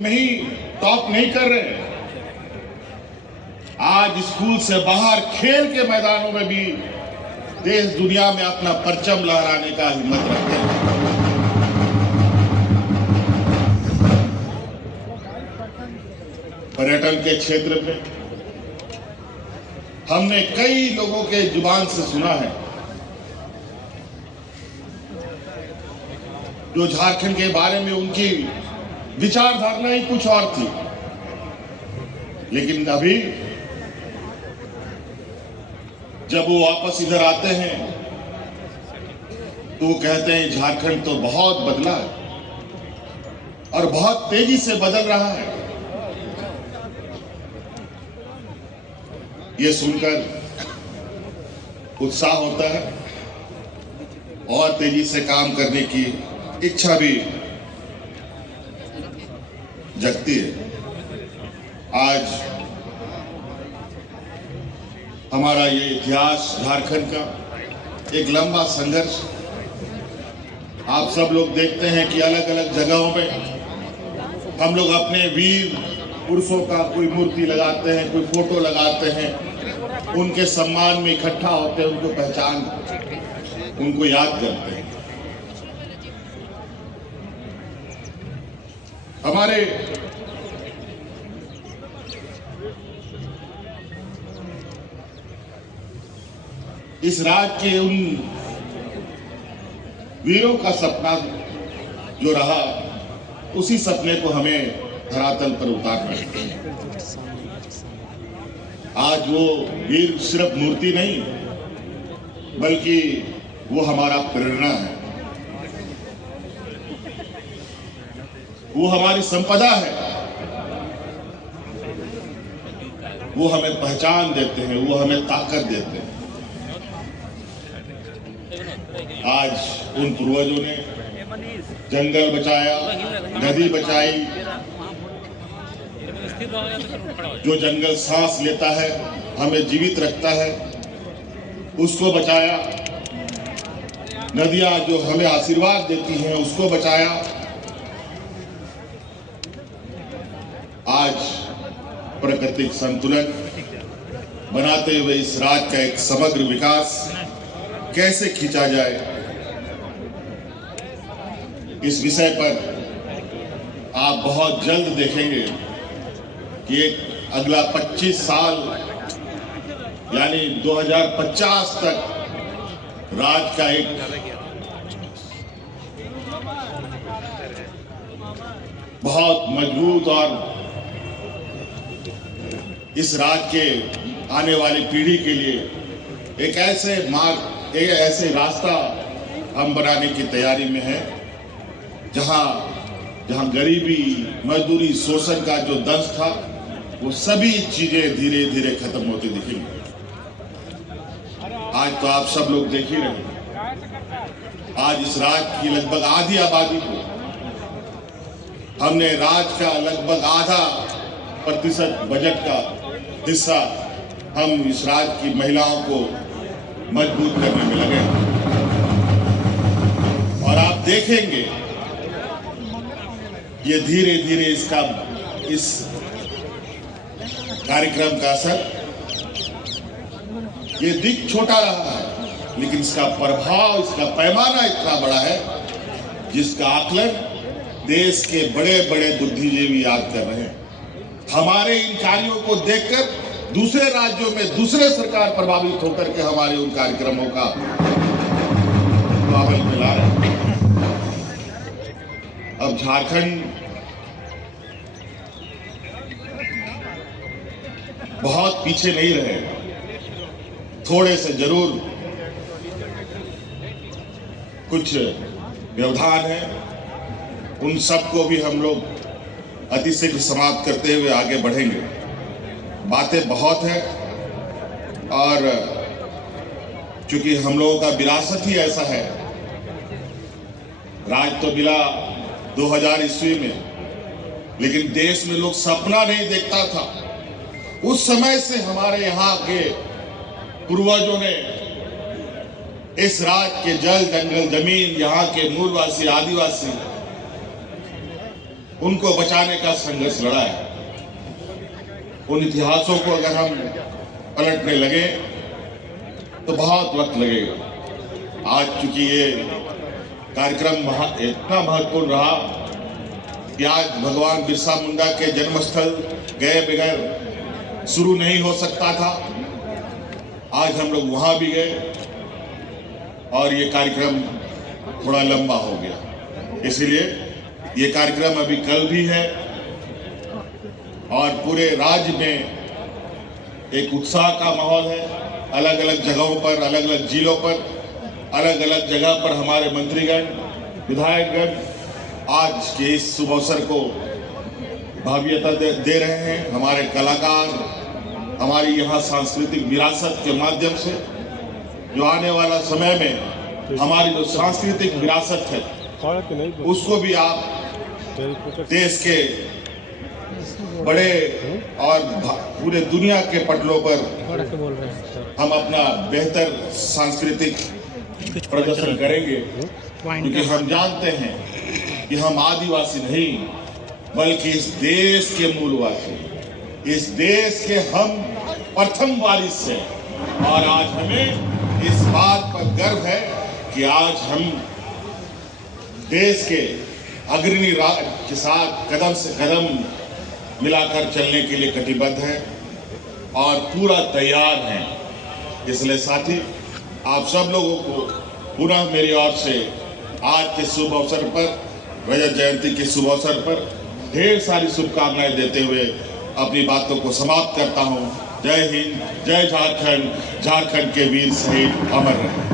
नहीं टॉप नहीं कर रहे। आज स्कूल से बाहर खेल के मैदानों में भी देश दुनिया में अपना परचम लहराने का हिम्मत रखते हैं। पर्यटन के क्षेत्र में हमने कई लोगों के जुबान से सुना है जो झारखंड के बारे में उनकी विचारधारणा ही कुछ और थी, लेकिन अभी जब वो वापस इधर आते हैं तो वो कहते हैं झारखंड तो बहुत बदला है और बहुत तेजी से बदल रहा है। ये सुनकर उत्साह होता है और तेजी से काम करने की इच्छा भी जगती है। आज हमारा ये इतिहास झारखंड का एक लंबा संघर्ष, आप सब लोग देखते हैं कि अलग अलग जगहों पे हम लोग अपने वीर पुरुषों का कोई मूर्ति लगाते हैं, कोई फोटो लगाते हैं, उनके सम्मान में इकट्ठा होते हैं, उनको पहचान, उनको याद करते हैं। हमारे इस राज्य के उन वीरों का सपना जो रहा, उसी सपने को हमें धरातल पर उतारना है। आज वो वीर सिर्फ मूर्ति नहीं, बल्कि वो हमारा प्रेरणा है, वो हमारी संपदा है, वो हमें पहचान देते हैं, वो हमें ताकत देते हैं। आज उन पूर्वजों ने जंगल बचाया, नदी बचाई, जो जंगल सांस लेता है, हमें जीवित रखता है, उसको बचाया। नदियां जो हमें आशीर्वाद देती हैं, उसको बचाया। आज प्राकृतिक संतुलन बनाते हुए इस राज्य का एक समग्र विकास कैसे खींचा जाए, इस विषय पर आप बहुत जल्द देखेंगे कि एक अगला 25 साल यानी 2050 तक राज्य का एक बहुत मजबूत और इस राज्य के आने वाली पीढ़ी के लिए एक ऐसे मार्ग, एक ऐसे रास्ता हम बनाने की तैयारी में है, जहां गरीबी, मजदूरी, शोषण का जो दंश था, वो सभी चीजें धीरे धीरे खत्म होती दिखेंगी। आज तो आप सब लोग देख ही रहे हैं, आज इस राज्य की लगभग आधी आबादी को हमने राज्य का लगभग आधा % बजट का हिस्सा हम इस राज्य की महिलाओं को मजबूत करने में लगे हैं। और आप देखेंगे ये धीरे धीरे इस कार्यक्रम का असर, ये दिख छोटा रहा है, लेकिन इसका प्रभाव, इसका पैमाना इतना बड़ा है जिसका आकलन देश के बड़े बड़े बुद्धिजीवी याद कर रहे हैं। हमारे इन कार्यों को देखकर दूसरे राज्यों में दूसरे सरकार प्रभावित होकर के हमारे उन कार्यक्रमों का अमल में ला रहे हैं। अब झारखंड बहुत पीछे नहीं रहेगा, थोड़े से जरूर कुछ व्यवधान है, उन सबको भी हम लोग अतिशीघ्र समाप्त करते हुए आगे बढ़ेंगे। बातें बहुत है और चूंकि हम लोगों का विरासत ही ऐसा है, राज तो मिला 2000 ईस्वी में, लेकिन देश में लोग सपना नहीं देखता था। उस समय से हमारे यहाँ के पूर्वजों ने इस राज्य के जल, जंगल, जमीन, यहाँ के मूलवासी, आदिवासी उनको बचाने का संघर्ष लड़ा है। उन इतिहासों को अगर हम पलटने लगे तो बहुत वक्त लगेगा। आज चूंकि ये कार्यक्रम इतना महत्वपूर्ण रहा कि आज भगवान बिरसा मुंडा के जन्मस्थल गए बगैर शुरू नहीं हो सकता था। आज हम लोग वहां भी गए और ये कार्यक्रम थोड़ा लंबा हो गया, इसीलिए ये कार्यक्रम अभी कल भी है और पूरे राज्य में एक उत्साह का माहौल है। अलग अलग जगहों पर, अलग अलग जिलों पर, अलग अलग जगह पर हमारे मंत्रीगण, विधायकगण आज के इस शुभ अवसर को भव्यता दे रहे हैं। हमारे कलाकार हमारी यहाँ सांस्कृतिक विरासत के माध्यम से जो आने वाला समय में हमारी जो सांस्कृतिक विरासत है उसको भी आप देश के बड़े और पूरे दुनिया के पटलों पर हम अपना बेहतर सांस्कृतिक प्रदर्शन करेंगे, क्योंकि हम जानते हैं कि हम आदिवासी नहीं बल्कि इस देश के मूलवासी, इस देश के हम प्रथम वारिस हैं। और आज हमें इस बात पर गर्व है कि आज हम देश के अग्रणी राज्य के साथ कदम से कदम मिलाकर चलने के लिए कटिबद्ध हैं और पूरा तैयार हैं। इसलिए साथी, आप सब लोगों को पुनः मेरी ओर से आज के शुभ अवसर पर, रजत जयंती के शुभ अवसर पर ढेर सारी शुभकामनाएं देते हुए अपनी बातों को समाप्त करता हूं। जय हिंद, जय झारखंड। झारखंड के वीर शहीद अमर रहे।